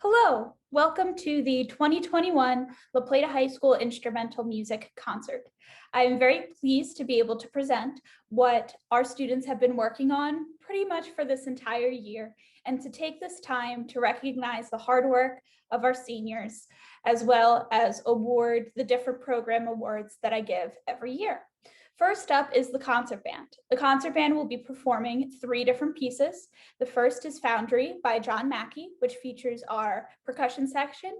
Hello, welcome to the 2021 La Plata High School Instrumental Music Concert. I am very pleased to be able to present what our students have been working on pretty much for this entire year, and to take this time to recognize the hard work of our seniors, as well as award the different program awards that I give every year. First up is the concert band. The concert band will be performing 3 different pieces. The first is Foundry by John Mackey, which features our percussion section.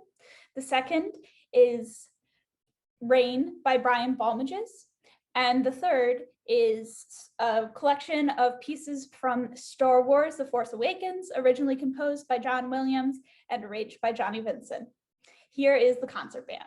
The second is Rain by Brian Balmages. And the third is a collection of pieces from Star Wars: The Force Awakens, originally composed by John Williams and arranged by Johnny Vinson. Here is the concert band.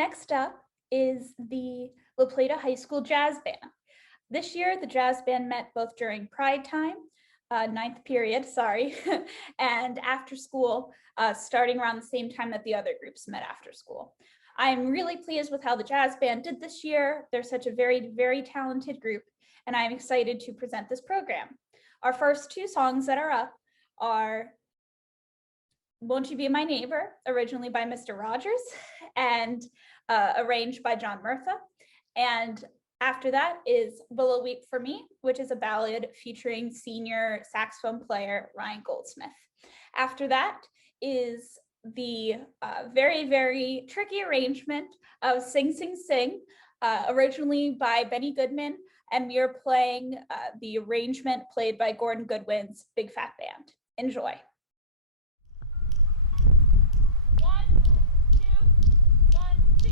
Next up, is the La Plata High School Jazz Band. This year, the jazz band met both during Pride Time, ninth period, sorry, and after school, starting around the same time that the other groups met after school. I'm really pleased with how the jazz band did this year. They're such a very, very talented group, and I'm excited to present this program. Our first two songs that are up are Won't You Be My Neighbor, originally by Mr. Rogers and arranged by John Murtha. And after that is Willow Weep for Me, which is a ballad featuring senior saxophone player Ryan Goldsmith. After that is the very, very tricky arrangement of Sing, Sing, Sing, originally by Benny Goodman, and we are playing the arrangement played by Gordon Goodwin's Big Fat Band. Enjoy. 1, 2, 1, 2.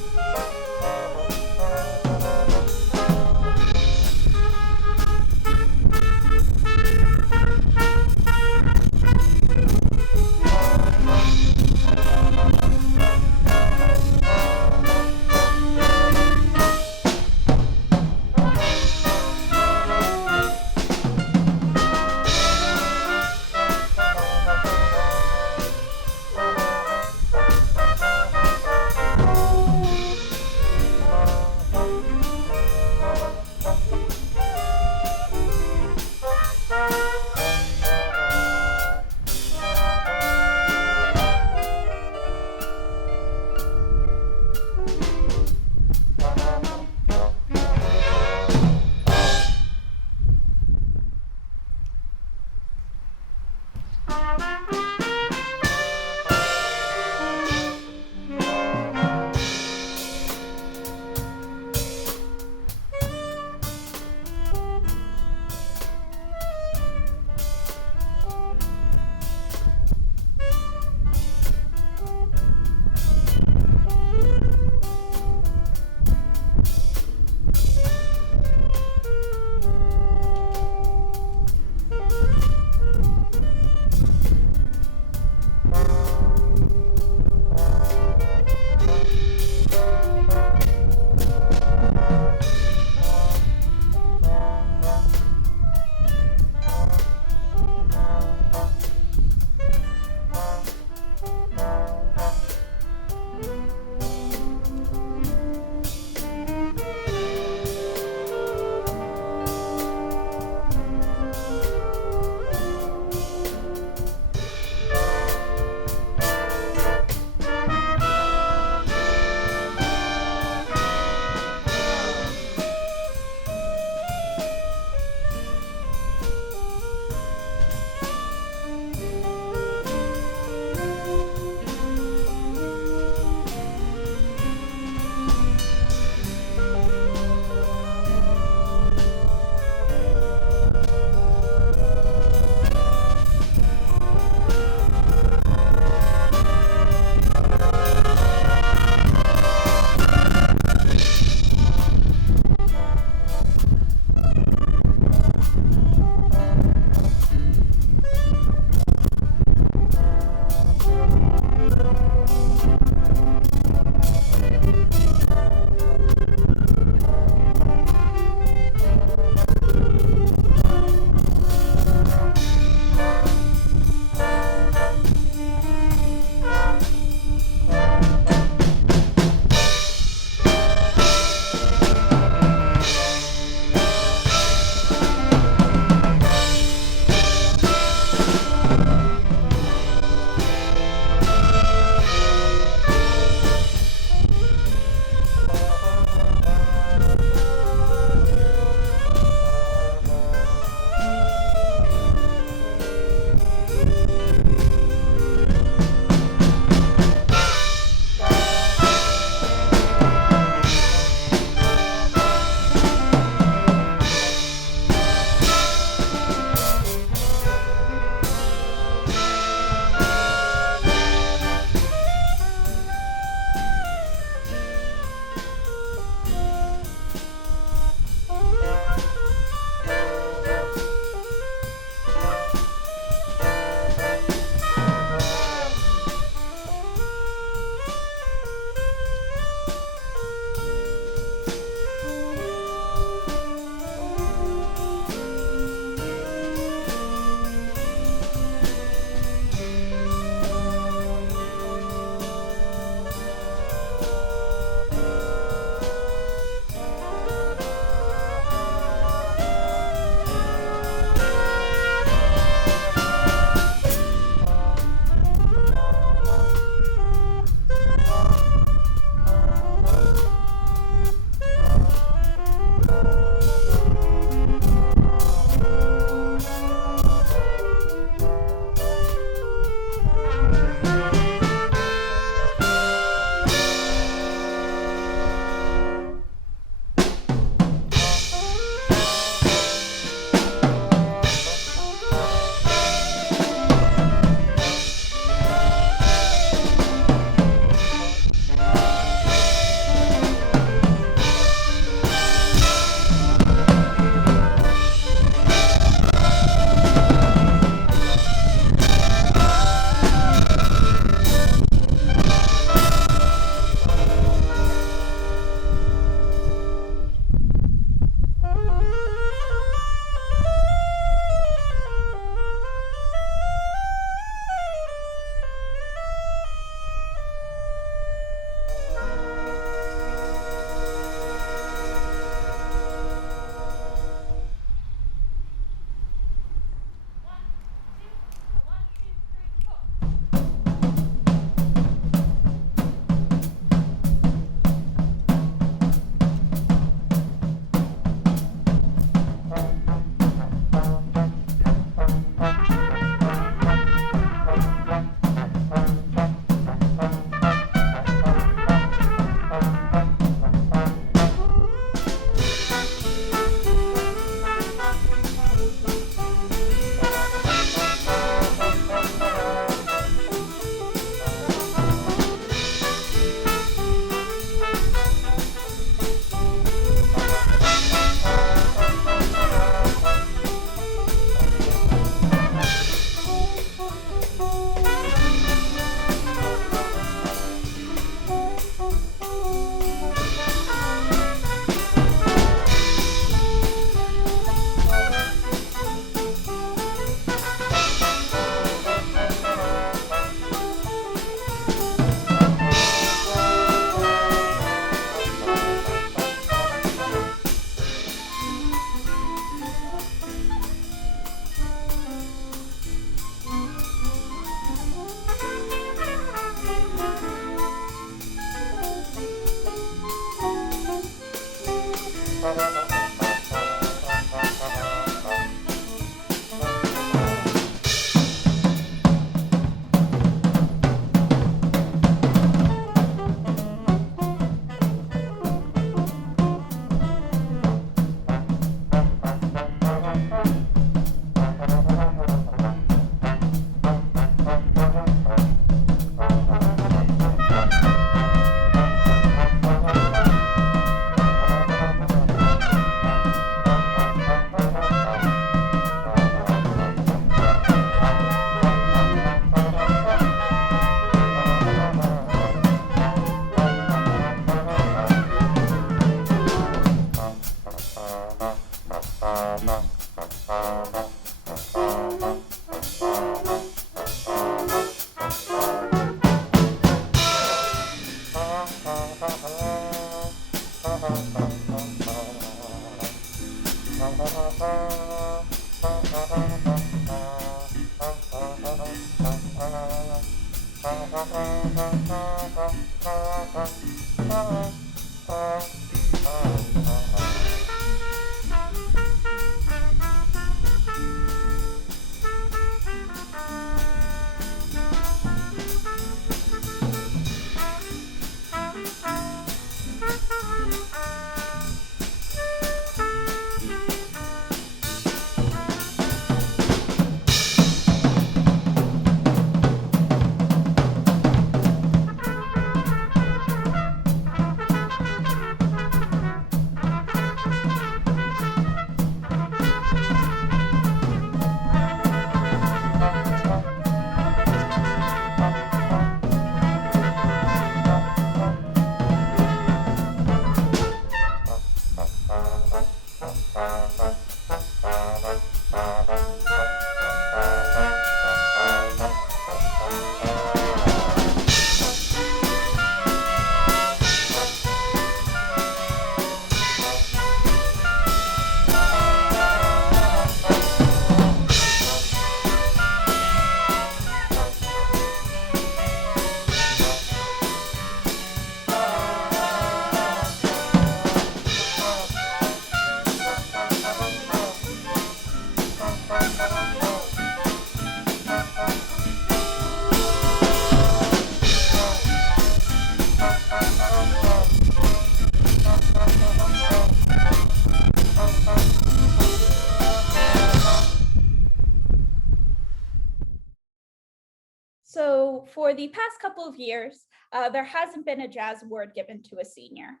So for the past couple of years, there hasn't been a jazz award given to a senior.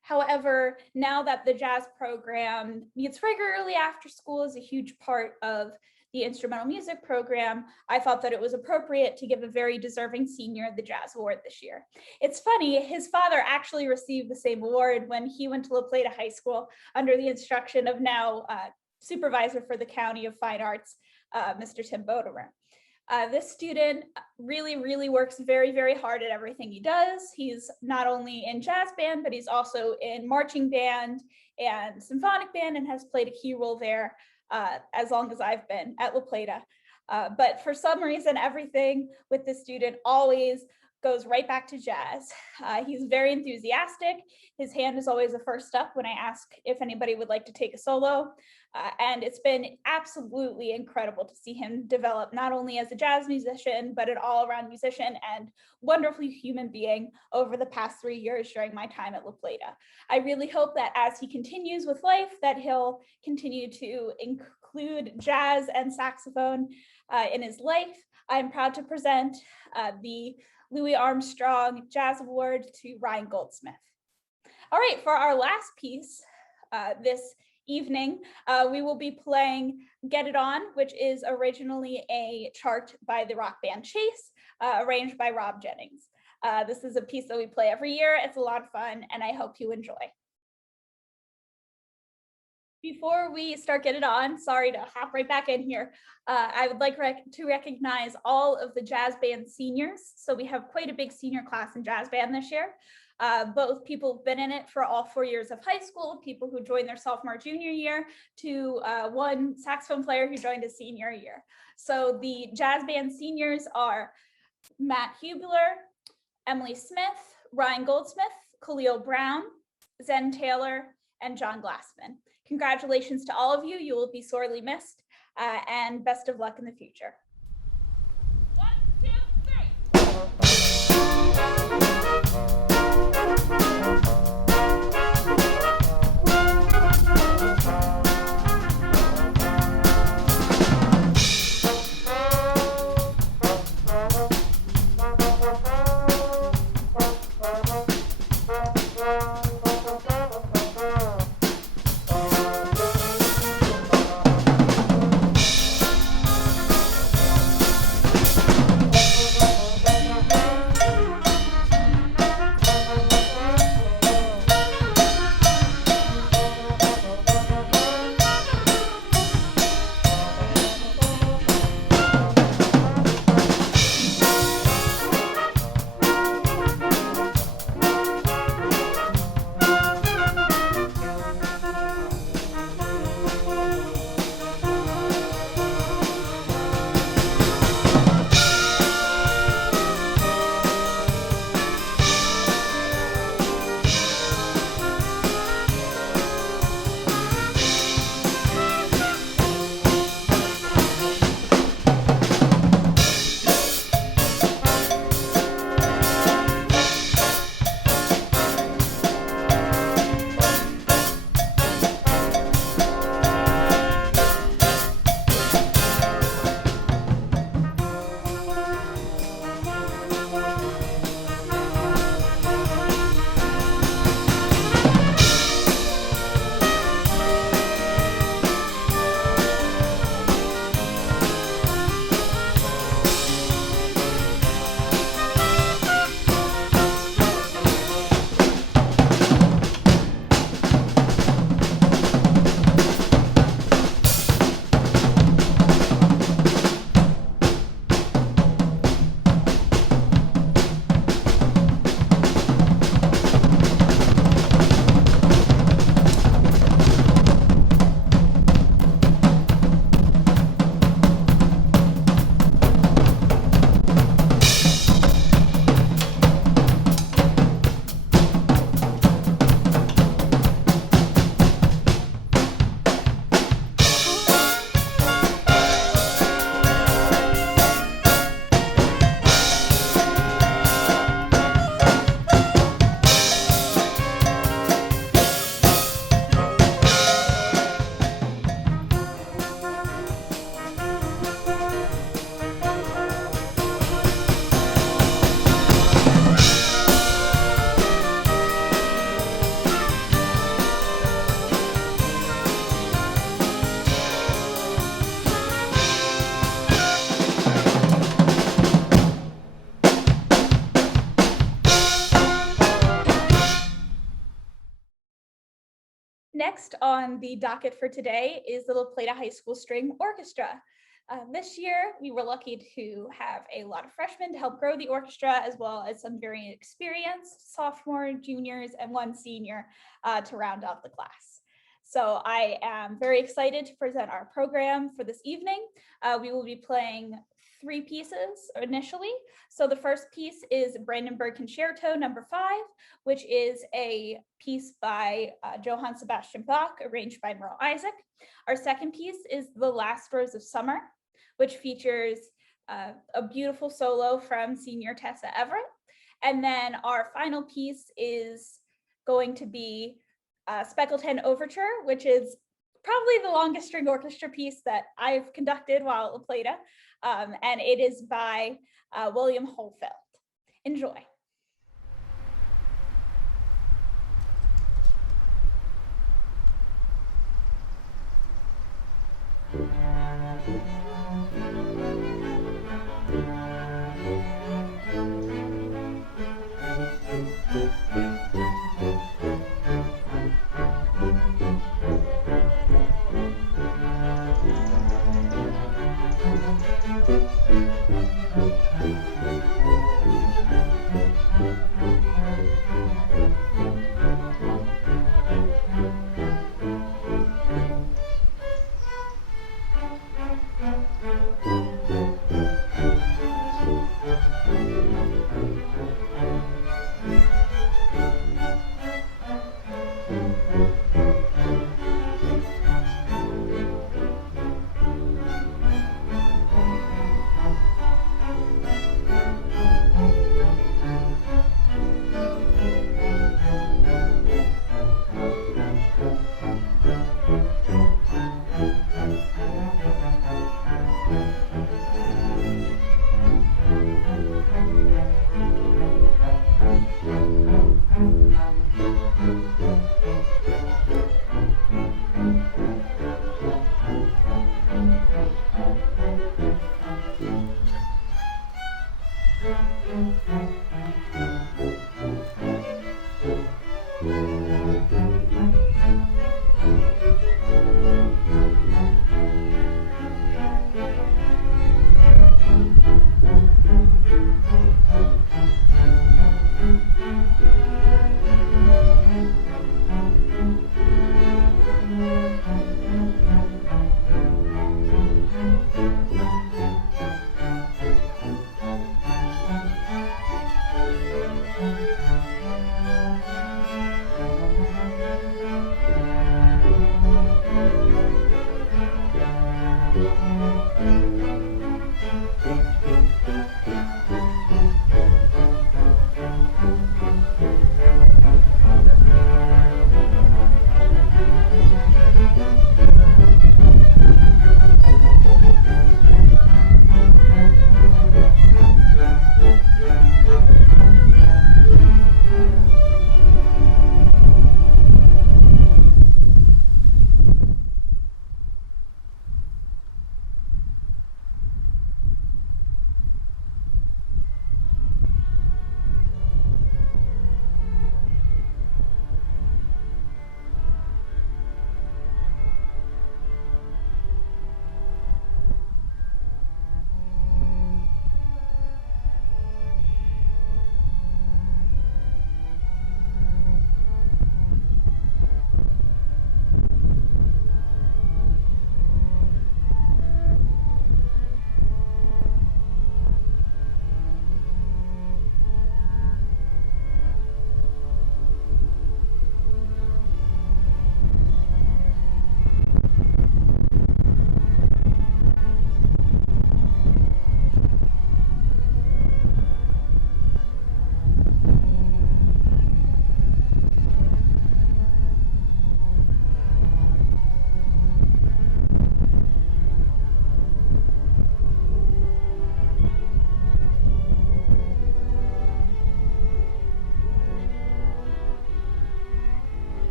However, now that the jazz program meets regularly after school is a huge part of the instrumental music program, I thought that it was appropriate to give a very deserving senior the jazz award this year. It's funny, his father actually received the same award when he went to La Plata High School under the instruction of now supervisor for the County of Fine Arts, Mr. Tim Bodemer. This student really works very hard at everything he does. He's not only in jazz band, but he's also in marching band and symphonic band and has played a key role there as long as I've been at La Plata. But for some reason, everything with this student always goes right back to jazz. He's very enthusiastic. His hand is always the first up when I ask if anybody would like to take a solo. And it's been absolutely incredible to see him develop not only as a jazz musician, but an all-around musician and wonderful human being over the past 3 years during my time at La Plata. I really hope that as he continues with life, that he'll continue to include jazz and saxophone in his life. I'm proud to present the Louis Armstrong Jazz Award to Ryan Goldsmith. All right, for our last piece this evening, we will be playing Get It On, which is originally a chart by the rock band Chase, arranged by Rob Jennings. This is a piece that we play every year. It's a lot of fun, and I hope you enjoy. Before we start Get It On, sorry to hop right back in here, I would like to recognize all of the jazz band seniors. So we have quite a big senior class in jazz band this year. Both people who've been in it for all 4 years of high school, people who joined their sophomore, junior year, to one saxophone player who joined his senior year. So the jazz band seniors are Matt Hubler, Emily Smith, Ryan Goldsmith, Khalil Brown, Zen Taylor, and John Glassman. Congratulations to all of you. You will be sorely missed, and best of luck in the future. 1, 2, 3. Next on the docket for today is the La Plata High School String Orchestra. This year, we were lucky to have a lot of freshmen to help grow the orchestra, as well as some very experienced sophomore, juniors, and one senior to round out the class. So I am very excited to present our program for this evening. We will be playing 3 pieces initially. So the first piece is Brandenburg Concerto number 5, which is a piece by Johann Sebastian Bach, arranged by Merle Isaac. Our second piece is The Last Rose of Summer, which features a beautiful solo from senior Tessa Everett. And then our final piece is going to be Speckelten Overture, which is probably the longest string orchestra piece that I've conducted while at La Plata, and it is by William Holfeld. Enjoy.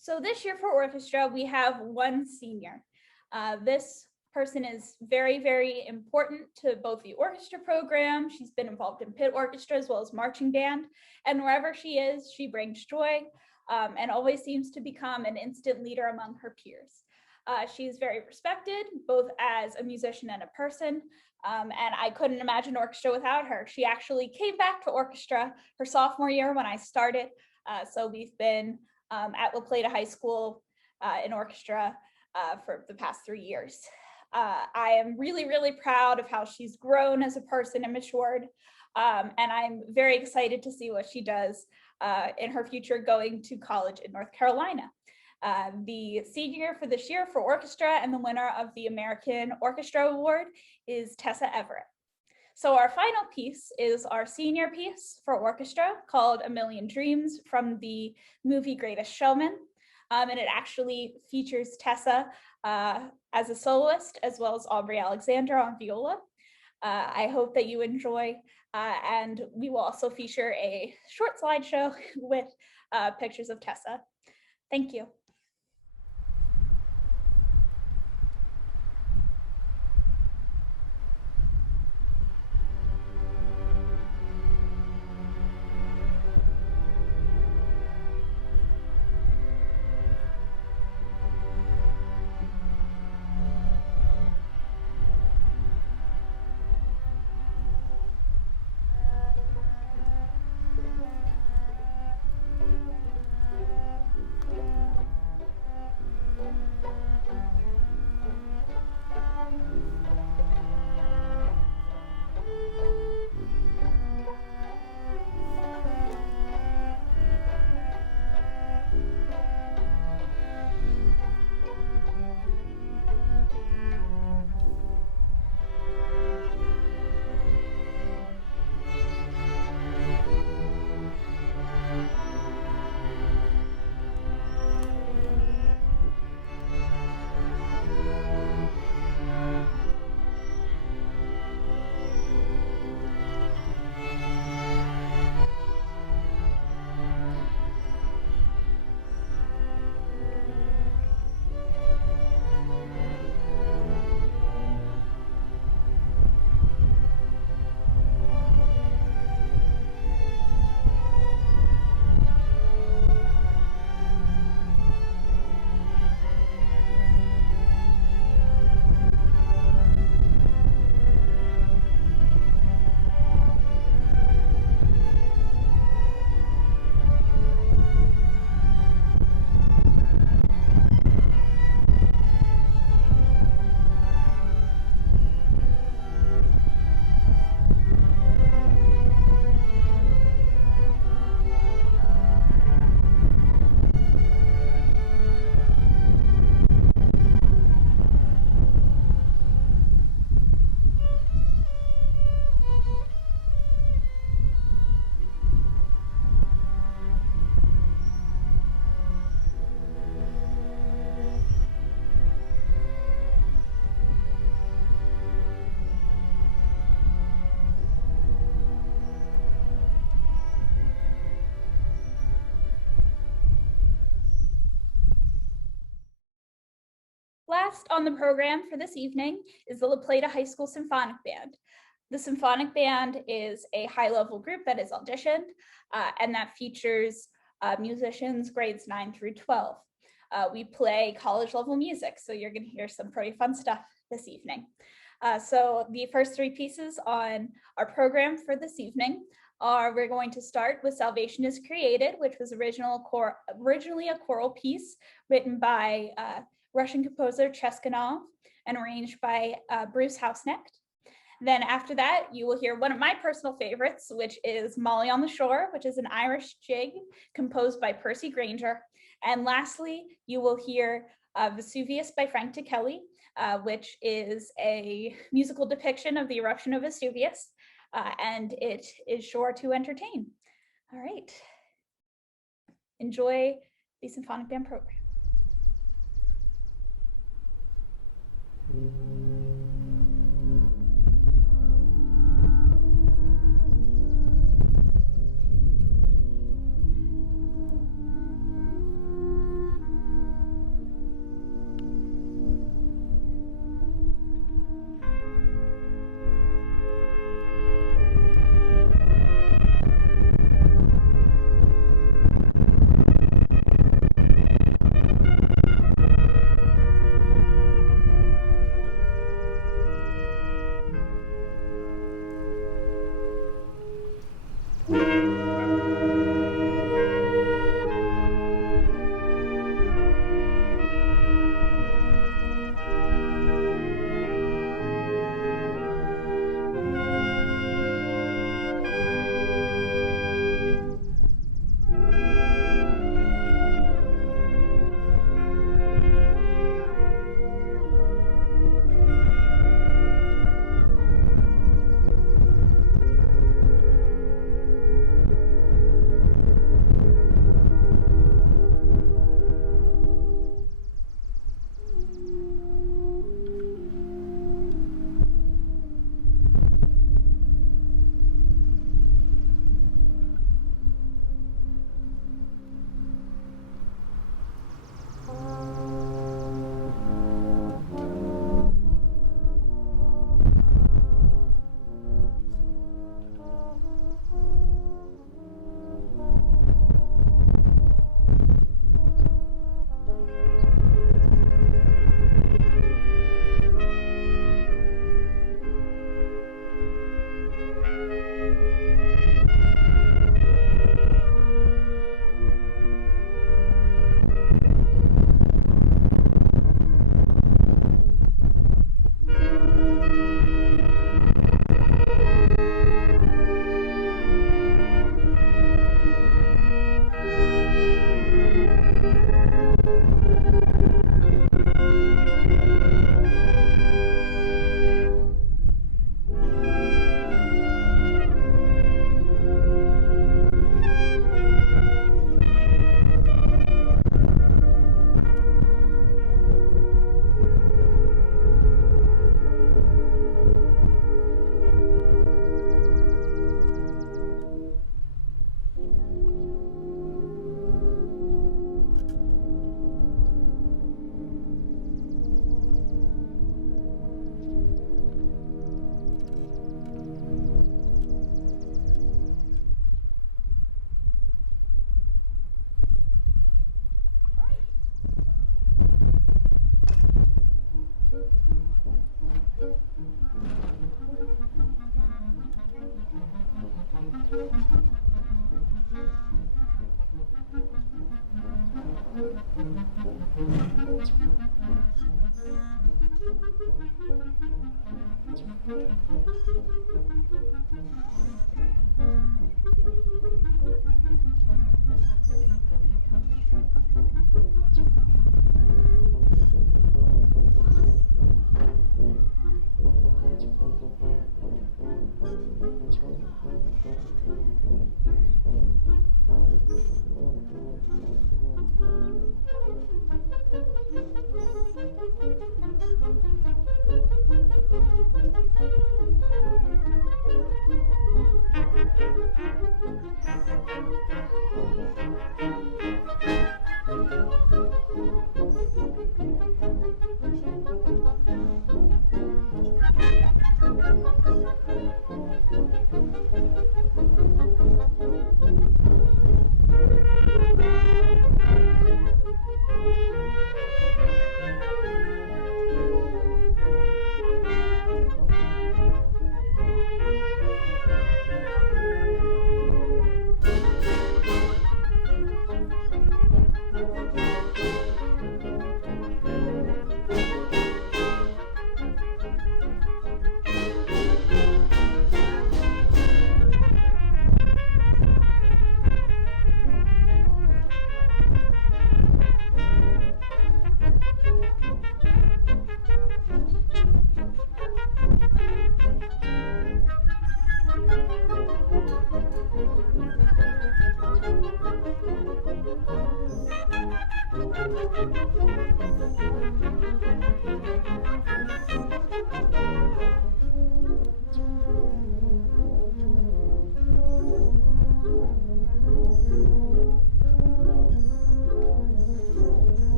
So this year for orchestra, we have one senior. This person is very, very important to both the orchestra program. She's been involved in pit orchestra as well as marching band. And wherever she is, she brings joy and always seems to become an instant leader among her peers. She's very respected, both as a musician and a person. And I couldn't imagine orchestra without her. She actually came back to orchestra her sophomore year when I started. So we've been at La Plata High School in orchestra for the past 3 years. I am really, really proud of how she's grown as a person and matured. And I'm very excited to see what she does in her future going to college in North Carolina. The senior for this year for orchestra and the winner of the American Orchestra Award is Tessa Everett. So our final piece is our senior piece for orchestra called A Million Dreams from the movie Greatest Showman. And it actually features Tessa as a soloist as well as Aubrey Alexander on viola. I hope that you enjoy, and we will also feature a short slideshow with pictures of Tessa. Thank you. Last on the program for this evening is the La Plata High School Symphonic Band. The Symphonic Band is a high-level group that is auditioned and that features musicians grades 9 through 12. We play college-level music, so you're going to hear some pretty fun stuff this evening. So the first three pieces on our program for this evening are, we're going to start with Salvation is Created, which was originally a choral piece written by Russian composer Cheskanov and arranged by Bruce Hausknecht. Then after that, you will hear one of my personal favorites, which is Molly on the Shore, which is an Irish jig composed by Percy Granger. And lastly, you will hear Vesuvius by Frank Ticheli, which is a musical depiction of the eruption of Vesuvius, and it is sure to entertain. All right. Enjoy the Symphonic Band program.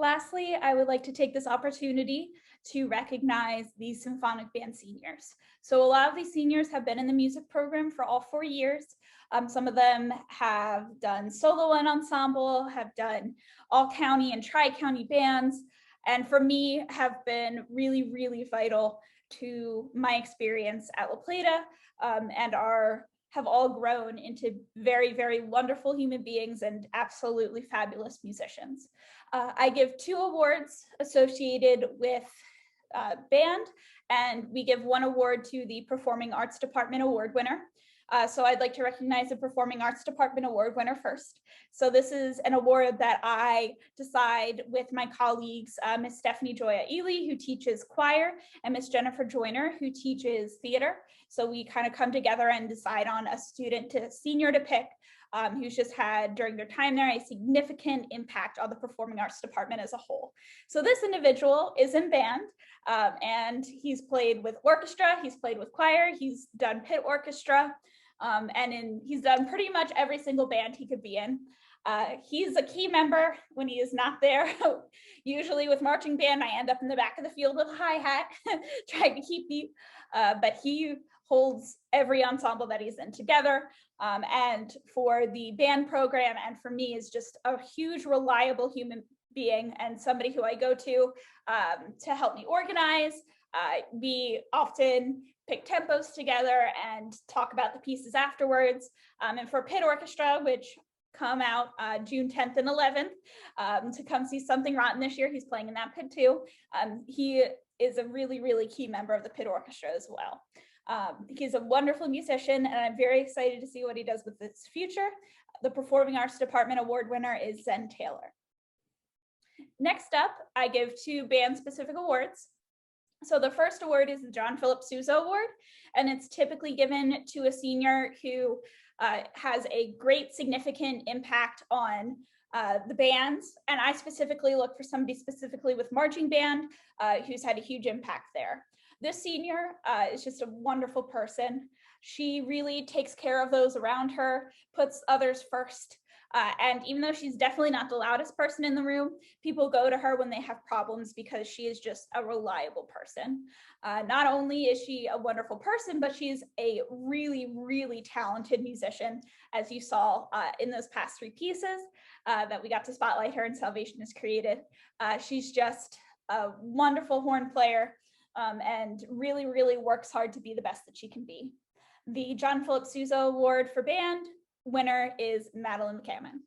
Lastly, I would like to take this opportunity to recognize the symphonic band seniors. So a lot of these seniors have been in the music program for all 4 years. Some of them have done solo and ensemble, have done all county and tri-county bands, and for me have been really, really vital to my experience at La Plata, and have all grown into very, very wonderful human beings and absolutely fabulous musicians. I give 2 awards associated with band, and we give 1 award to the Performing Arts Department award winner. So I'd like to recognize the Performing Arts Department Award winner first. So this is an award that I decide with my colleagues, Ms. Stephanie Joya Ely, who teaches choir, and Ms. Jennifer Joyner, who teaches theater. So we kind of come together and decide on a student to senior to pick who's just had during their time there a significant impact on the Performing Arts Department as a whole. So this individual is in band and he's played with orchestra, he's played with choir, he's done pit orchestra, and he's done pretty much every single band he could be in. He's a key member when he is not there. Usually with marching band, I end up in the back of the field with a hi-hat trying to keep beat, but he holds every ensemble that he's in together. And for the band program and for me is just a huge, reliable human being and somebody who I go to help me organize. We often pick tempos together and talk about the pieces afterwards. And for pit orchestra, which come out June 10th and 11th to come see Something Rotten this year, he's playing in that pit too. He is a really, really key member of the pit orchestra as well. He's a wonderful musician and I'm very excited to see what he does with his future. The Performing Arts Department Award winner is Zen Taylor. Next up, I give 2 band-specific awards. So the first award is the John Philip Sousa Award, and it's typically given to a senior who has a great significant impact on the bands. And I specifically look for somebody specifically with marching band who's had a huge impact there. This senior is just a wonderful person. She really takes care of those around her, puts others first. And even though she's definitely not the loudest person in the room, people go to her when they have problems because she is just a reliable person. Not only is she a wonderful person, but she's a really, really talented musician, as you saw in those past 3 pieces that we got to spotlight her and Salvation is Created. She's just a wonderful horn player and really, really works hard to be the best that she can be. The John Philip Sousa Award for band winner is Madeline McCammon.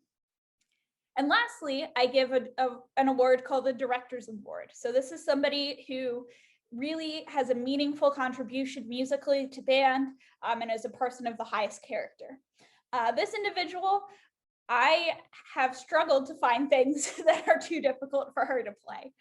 And lastly, I give an award called the Director's Award. So this is somebody who really has a meaningful contribution musically to band and is a person of the highest character. This individual, I have struggled to find things that are too difficult for her to play.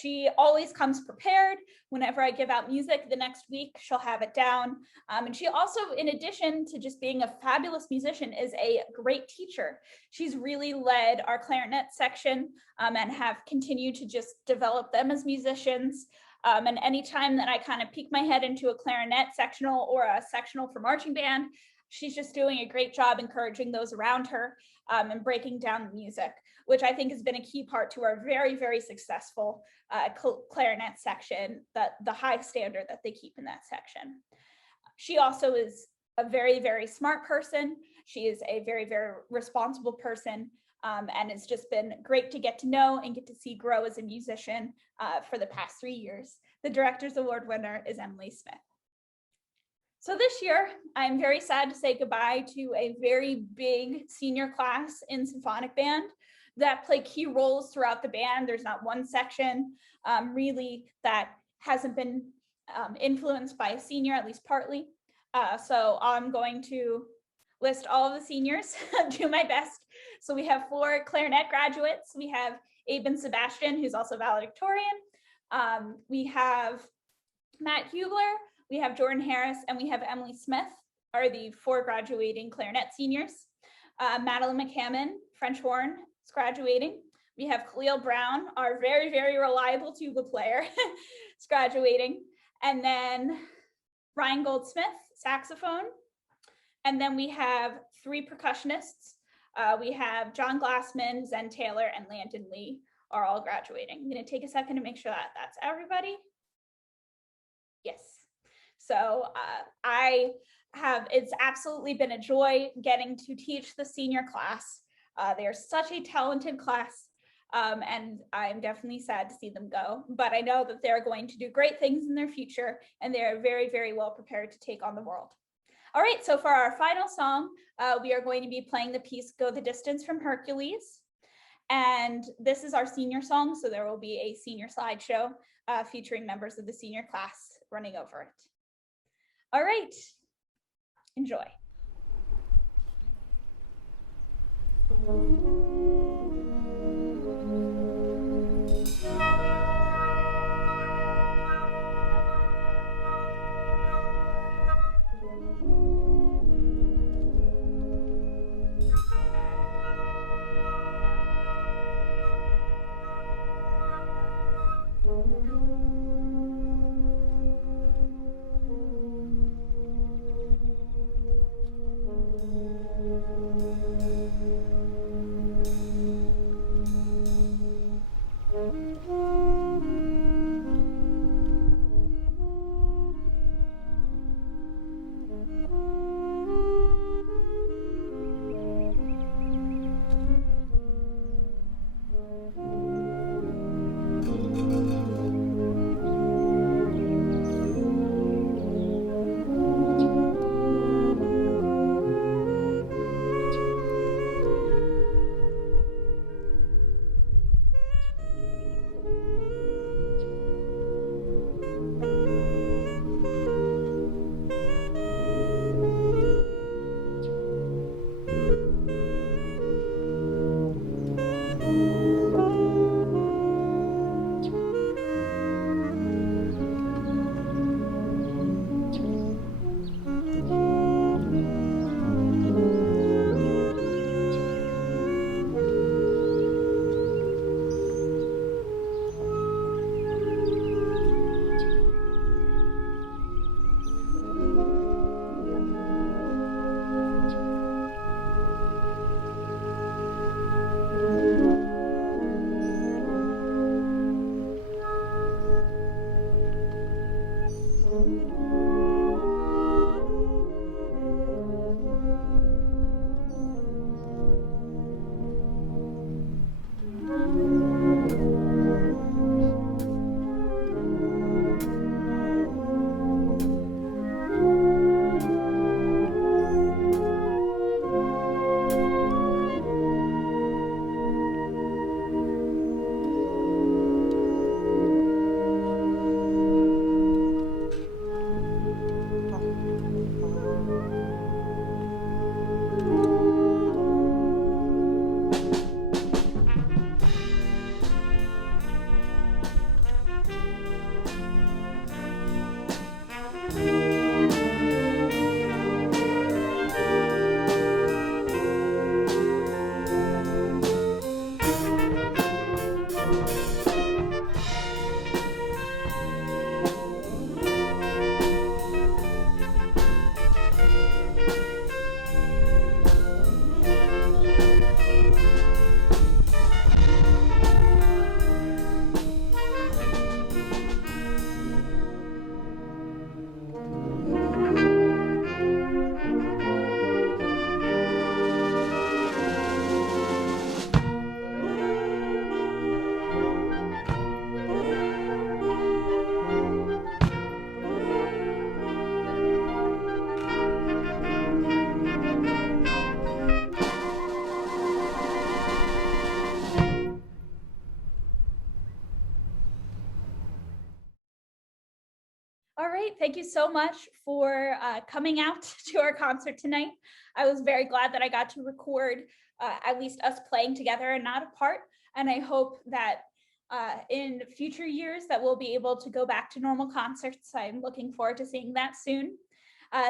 She always comes prepared. Whenever I give out music the next week, she'll have it down. And she also, in addition to just being a fabulous musician, is a great teacher. She's really led our clarinet section and have continued to just develop them as musicians. And anytime that I kind of peek my head into a clarinet sectional or a sectional for marching band, she's just doing a great job encouraging those around her and breaking down the music, which I think has been a key part to our very, very successful clarinet section, the high standard that they keep in that section. She also is a very, very smart person. She is a very, very responsible person, and it's just been great to get to know and get to see grow as a musician for the past 3 years. The Director's Award winner is Emily Smith. So this year, I'm very sad to say goodbye to a very big senior class in symphonic band that play key roles throughout the band. There's not one section really that hasn't been influenced by a senior, at least partly. So I'm going to list all of the seniors, do my best. So we have 4 clarinet graduates. We have Aben Sebastian, who's also valedictorian. We have Matt Hugler, we have Jordan Harris, and we have Emily Smith are the 4 graduating clarinet seniors. Madeline McCammon, French horn, is graduating. We have Khalil Brown, our very, very reliable tuba player, is graduating. And then Ryan Goldsmith, saxophone. And then we have 3 percussionists. We have John Glassman, Zen Taylor, and Landon Lee are all graduating. I'm going to take a second to make sure that that's everybody. Yes. So it's absolutely been a joy getting to teach the senior class. They are such a talented class, and I'm definitely sad to see them go. But I know that they're going to do great things in their future, and they're very, very well prepared to take on the world. All right, so for our final song, we are going to be playing the piece Go the Distance from Hercules. And this is our senior song, so there will be a senior slideshow featuring members of the senior class running over it. All right, Enjoy. All right, thank you so much for coming out to our concert tonight. I was very glad that I got to record at least us playing together and not apart. And I hope that in future years that we'll be able to go back to normal concerts. I'm looking forward to seeing that soon.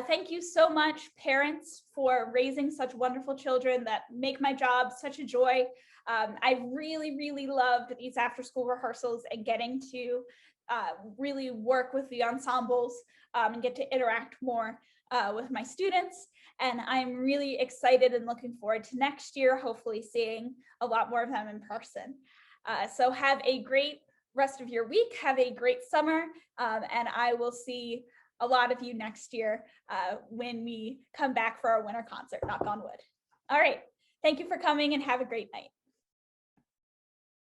Thank you so much, parents, for raising such wonderful children that make my job such a joy. I really, really loved these after-school rehearsals and getting to really work with the ensembles and get to interact more with my students. And I'm really excited and looking forward to next year, hopefully seeing a lot more of them in person. So have a great rest of your week. Have a great summer. And I will see a lot of you next year when we come back for our winter concert, knock on wood. All right. Thank you for coming and have a great night.